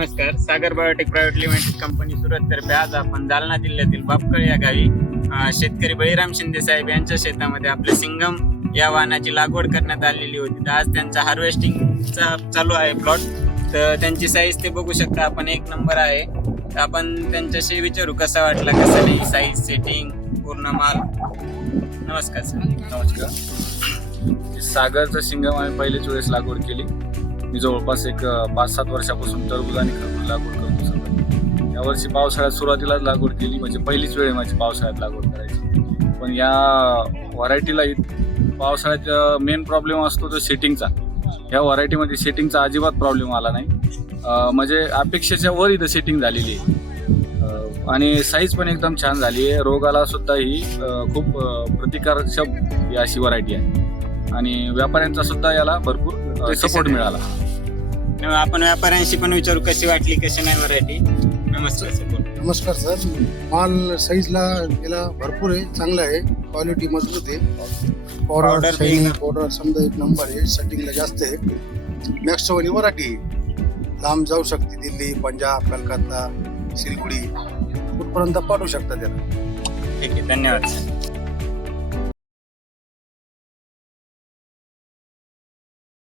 नमस्कार. सागर biotech private limited company सुरततर्फे आज आपण जालना जिल्ह्यातील बापकळ या गावी शेतकरी बळीराम शिंदे साहेब यांच्या शेतामध्ये आपल्या सिंगम या वाहनाची लागवड करण्यात आलेली होती. तर आज त्यांचा हार्वेस्टिंगचा चालू आहे प्लॉट. तर त्यांची साईज ते बघू शकता आपण, एक नंबर आहे. तर आपण त्यांच्याशी विचारू कसा वाटला कसा नाही, साईज, सेटिंग, पूर्ण माल. नमस्कार सर. नमस्कार. सागरचं सिंगम आम्ही पहिल्याच वेळेस लागवड केली. मी जवळपास एक 5-7 वर्षापासून टरबूज आणि खरबूज लागवड करतो सध्या. यावर्षी पावसाळ्यात सुरुवातीलाच लागवड केली, म्हणजे पहिलीच वेळ माझी पावसाळ्यात लागवड करायची. पण या व्हरायटीला पावसाळ्यात मेन प्रॉब्लेम असतो तो सेटिंगचा. या व्हरायटीमध्ये सेटिंगचा अजिबात प्रॉब्लेम आला नाही. म्हणजे अपेक्षेच्या वर इथं सेटिंग झालेली आहे आणि साईज पण एकदम छान झाली आहे. रोगाला सुद्धा ही खूप प्रतिकारक्षम ही अशी व्हरायटी आहे आणि व्यापाऱ्यांचा सुद्धा याला भरपूर सपोर्ट मिळाला. आपण व्यापाऱ्यांशी पण विचारू कशी वाटली कशी नाही व्हरायटी. नमस्कार सर. नमस्कार सर. माल साईजला याला भरपूर आहे, चांगला आहे, क्वालिटी मजबूत आहे. Powder पावडर समजा एक नंबर आहे, सेटिंगला जास्त आहे. नेक्स्ट वाली वराठी लांब जाऊ शकते, दिल्ली, पंजाब, कलकत्ता, सिलगुडी कुठपर्यंत पाठवू शकता त्याला. ठीक आहे, धन्यवाद.